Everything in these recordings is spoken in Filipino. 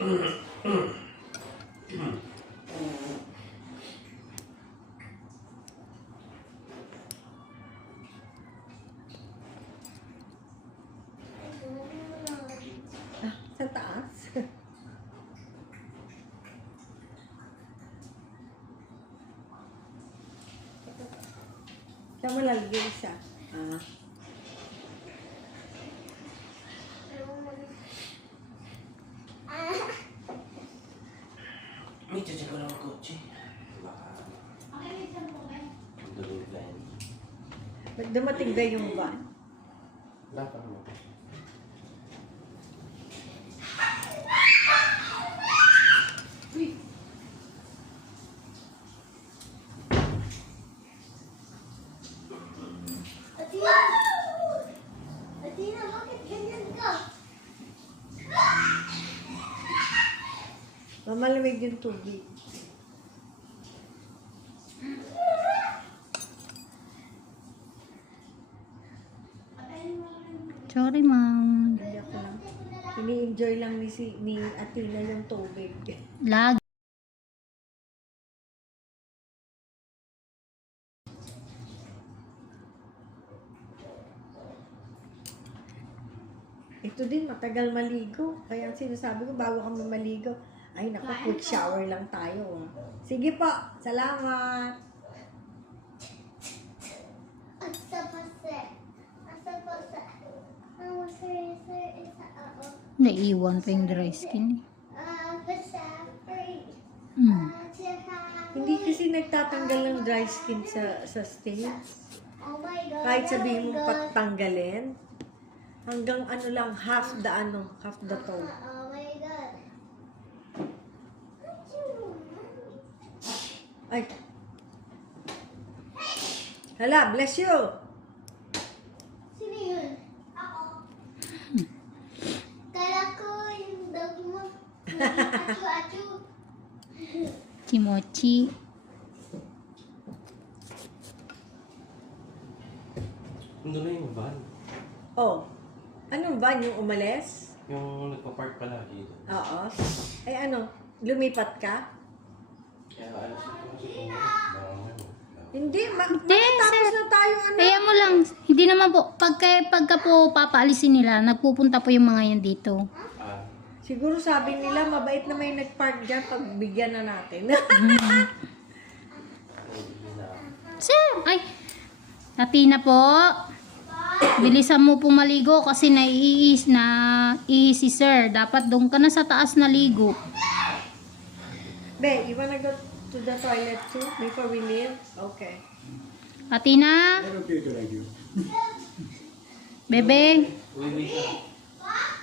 ah, sa taas. Tama lagi isa. Ah. May check ko lang ang kotse. Baka... Ang plan. Ba't dumating ba yung van? Wala pa Mamalamig yung tubig. Sorry, ma'am. Ini-enjoy lang ni, si, ni Athena yung tubig. Lagi. Ito din, matagal maligo. Kaya sinasabi ko, bago kami maligo, ay naku, quick shower lang tayo. Sige po, salamat. Naiwan pa yung dry skin. tsaka... Hindi kasi nagtatanggal ng dry skin sa sa. Oh God. Kahit sabihin mo patanggalin, hanggang ano lang, half the ano, half the toe. Oh my God. Ay. Hala, bless you. Sino yun? Ako. Kala ko yung dog mo. Achu-achu. Kimochi. Nandun na yung van. Oh, anong van yung umalis? Yung nagpa-park palagi. Oo. Ay ano, lumipat ka? Kaya alas na ko siguro. Mga ano. Hindi, ma- Hindi, matatapos sir. na tayo ano. Kaya mo lang, hindi naman po, pagka, pagka po papaalisin nila, nagpupunta po yung mga yan dito. Siguro sabi nila, mabait na may nagpark dyan, pagbigyan na natin. na. Sir, ay, Atina po, bilisan mo pong maligo kasi naiis na ihis si sir. Dapat doon ka na sa taas na ligo. Be, you wanna go to the toilet too before we leave? Okay. Atina, Okay, thank you. bebe, Uwi, ka.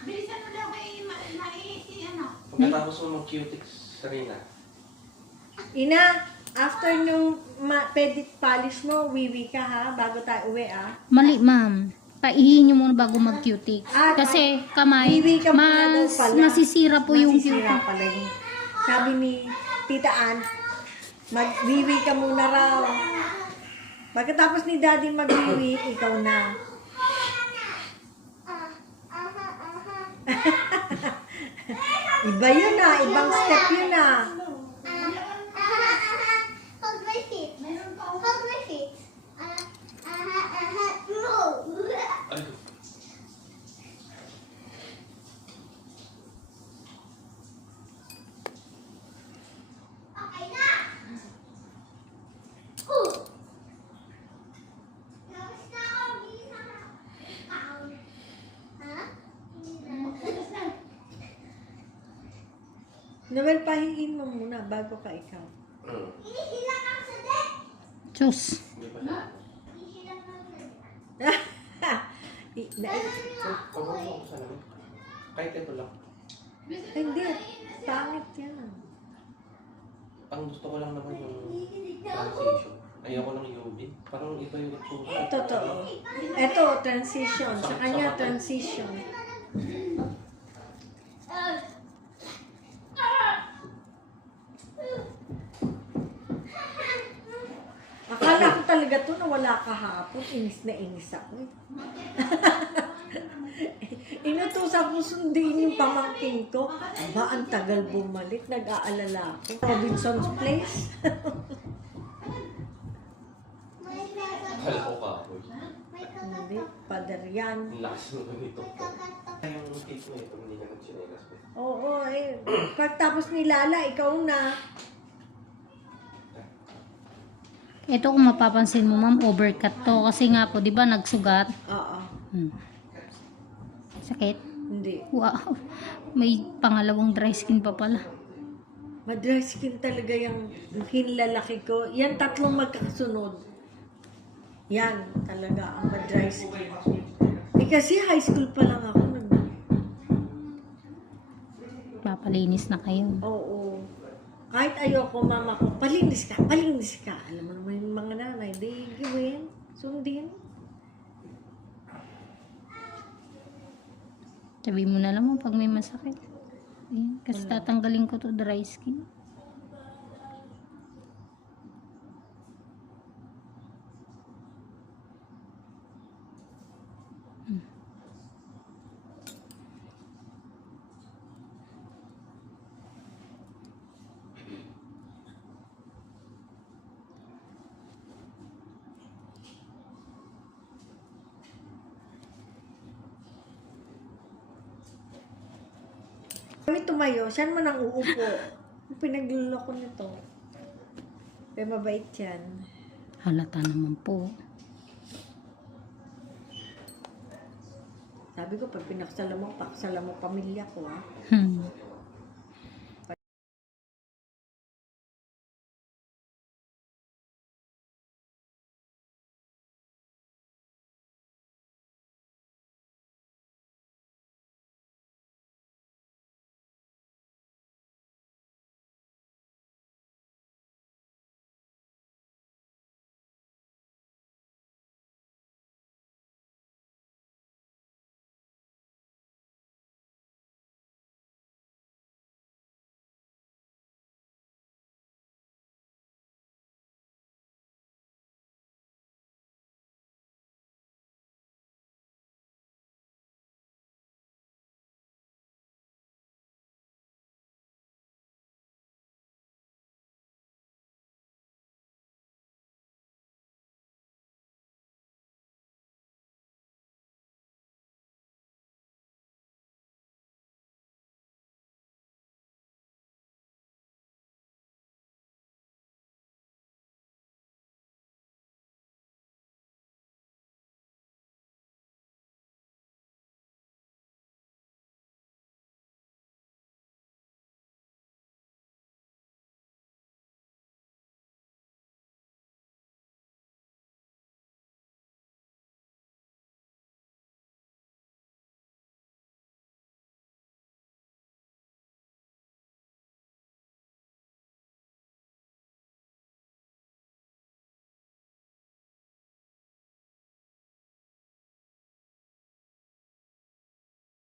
Bilisan mo daw kay ma- maiisi ano. Pagkatapos mo mag-cutics, Sarina. Ina, after nung ma- pedit polish mo, wiwi ka ha, bago tayo uwi ah. mali ma'am. Paihin niyo muna bago mag-cutic. Ah, Kasi kamay, Wiwi ka muna daw mas pala. masisira po yung Masisira cutic. pala yung, sabi ni Tita Ann, magwiwi ka muna raw. Pagkatapos ni Daddy magwiwi, ikaw na. Ah. Iba yun ah, ibang step yun ah. Ah, aha. Hold my feet. Hold. Ah. Ay, Okay na. Uh. Tapos na ako. Bilisan na. Ow. Ha? Tapos na. Noel, pahihin mo muna bago ka ikaw. mm. Diyos. I- na- pag-uwi ko sa namin. Kahit ito lang. Ay, hindi, pangit yan. Ang gusto ko lang naman yung transition. Ayoko lang UV. Parang iba yung itsura. Totoo. Ito, transition. Sa kanya, transition. Akala ko talaga to na wala kahapon. Inis na inis ako eh. Inutusan ko sundin yung pamangkin ko. Aba, ang tagal bumalik. Nag-aalala ako. Robinson's Place. May kakatok. Kala ko kahoy. Hindi, pader yan. Ang lakas kakatok. Ay, yung cake mo ito, hindi ka nagsinelas. Oo, eh. Pagtapos ni Lala, ikaw na. Ito kung mapapansin mo ma'am, overcut to. Kasi nga po, di ba nagsugat? Oo. Hmm. Sakit? Hindi. Wow. May pangalawang dry skin pa pala. Madry skin talaga yung hinlalaki ko. Yan tatlong magkakasunod. Yan talaga ang madry skin. Eh kasi high school pa lang ako. Nag- Papalinis na kayo. Oo. Kahit ayoko, mama ko, palinis ka, palinis ka. Alam mo naman yung mga nanay, di gawin, sundin. Sabi mo na lang mo pag may masakit. Ayan, kasi tatanggalin ko to dry skin. Kami tumayo, saan mo nang uupo? Pinagluloko nito. Pero mabait yan. Halata naman po. Sabi ko, pag pinaksala mo, paksala mo pamilya ko, ha? Hmm.